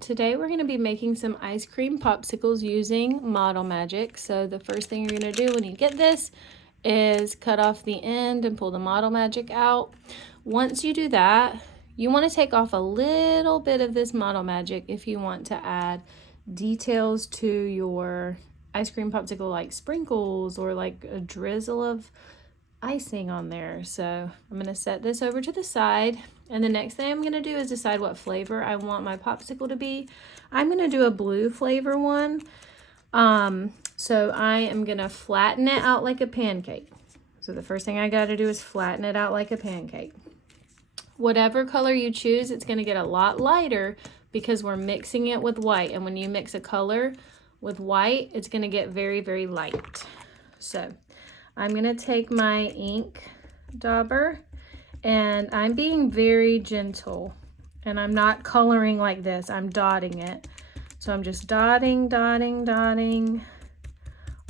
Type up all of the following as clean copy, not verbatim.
Today we're going to be making some ice cream popsicles using Model Magic. So the first thing you're going to do when you get this is cut off the end and pull the Model Magic out. Once you do that, you want to take off a little bit of this Model Magic if you want to add details to your ice cream popsicle, like sprinkles or like a drizzle of icing on there. So I'm going to set this over to the side, and the next thing I'm going to do is decide what flavor I want my popsicle to be. I'm going to do a blue flavor one. So I am going to flatten it out like a pancake. So the first thing I got to do is flatten it out like a pancake. Whatever color you choose, it's going to get a lot lighter because we're mixing it with white, and when you mix a color with white, it's going to get very, very light. So I'm going to take my ink dauber, and I'm being very gentle, and I'm not coloring like this. I'm dotting it. So I'm just dotting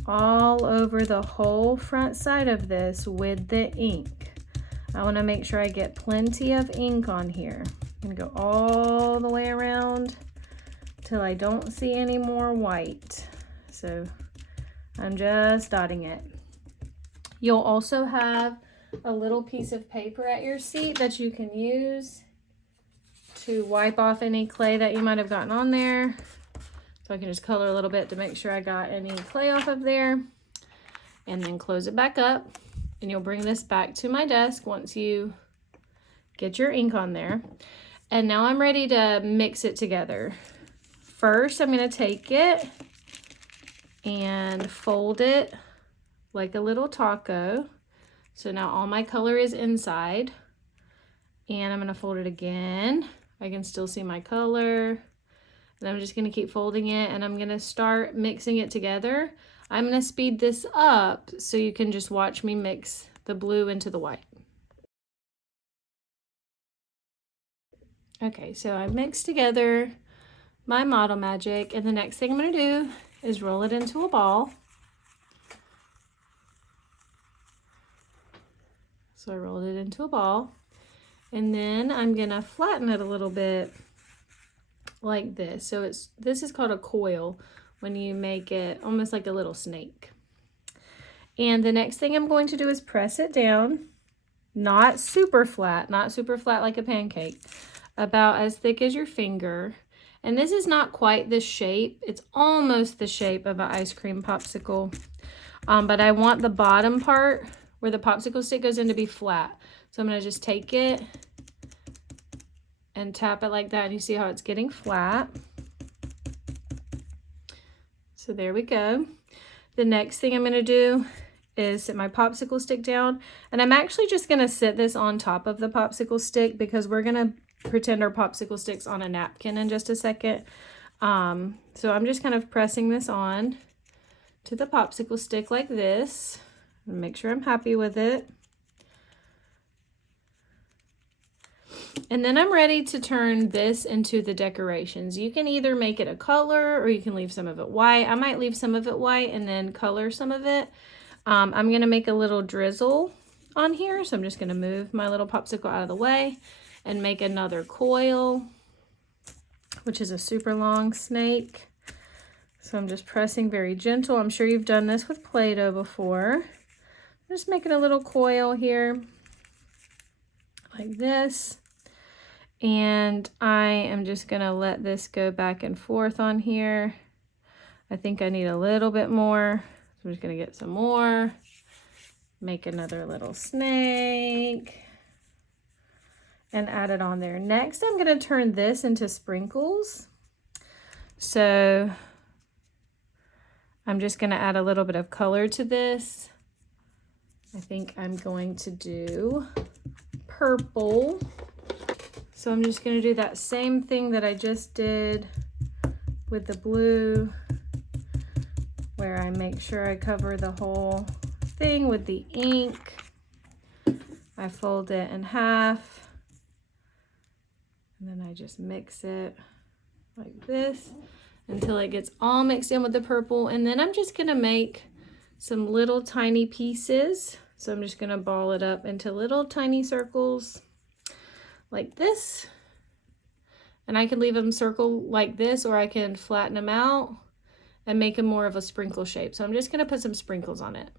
all over the whole front side of this with the ink. I want to make sure I get plenty of ink on here. I'm going to go all the way around till I don't see any more white. So I'm just dotting it. You'll also have a little piece of paper at your seat that you can use to wipe off any clay that you might have gotten on there. So I can just color a little bit to make sure I got any clay off of there, and then close it back up. And you'll bring this back to my desk once you get your ink on there. And now I'm ready to mix it together. First, I'm going to take it and fold it like a little taco. So now all my color is inside, and I'm going to fold it again. I can still see my color, and I'm just going to keep folding it, and I'm going to start mixing it together. I'm going to speed this up so you can just watch me mix the blue into the white. Okay, so I mixed together my Model Magic, and the next thing I'm going to do is roll it into a ball. So I rolled it into a ball, and then I'm going to flatten it a little bit like this. So this is called a coil when you make it almost like a little snake. And the next thing I'm going to do is press it down, not super flat like a pancake, about as thick as your finger. And this is not quite the shape. It's almost the shape of an ice cream popsicle. But I want the bottom part where the popsicle stick goes in to be flat. So I'm going to just take it and tap it like that, and you see how it's getting flat. So there we go. The next thing I'm going to do is sit my popsicle stick down, and I'm actually just going to sit this on top of the popsicle stick because we're going to pretend our popsicle stick's on a napkin in just a second. So I'm just kind of pressing this on to the popsicle stick like this, and make sure I'm happy with it. And then I'm ready to turn this into the decorations. You can either make it a color or you can leave some of it white. I might leave some of it white and then color some of it. I'm going to make a little drizzle on here. So I'm just going to move my little popsicle out of the way and make another coil, which is a super long snake. So I'm just pressing very gentle. I'm sure you've done this with Play-Doh before. I'm just making a little coil here like this. And I am just going to let this go back and forth on here. I think I need a little bit more. So I'm just going to get some more. Make another little snake. And add it on there. Next, I'm going to turn this into sprinkles. So I'm just going to add a little bit of color to this. I think I'm going to do purple. So I'm just going to do that same thing that I just did with the blue, where I make sure I cover the whole thing with the ink. I fold it in half, and then I just mix it like this until it gets all mixed in with the purple. And then I'm just going to make some little tiny pieces. So I'm just going to ball it up into little tiny circles like this, And I can leave them circle like this, or I can flatten them out and make them more of a sprinkle shape. So I'm just going to put some sprinkles on it.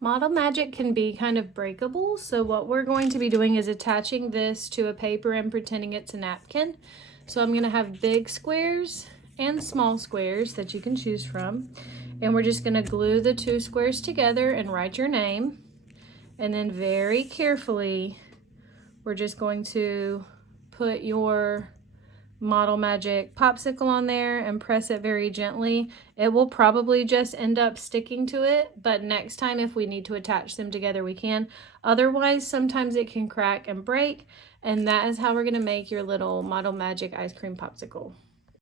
Model Magic can be kind of breakable, so what we're going to be doing is attaching this to a paper and pretending it's a napkin. So I'm going to have big squares and small squares that you can choose from, and we're just going to glue the two squares together and write your name, and then very carefully we're just going to put your Model Magic popsicle on there and press it very gently. It will probably just end up sticking to it, but next time if we need to attach them together we can. Otherwise sometimes it can crack and break, and that is how we're going to make your little Model Magic ice cream popsicle.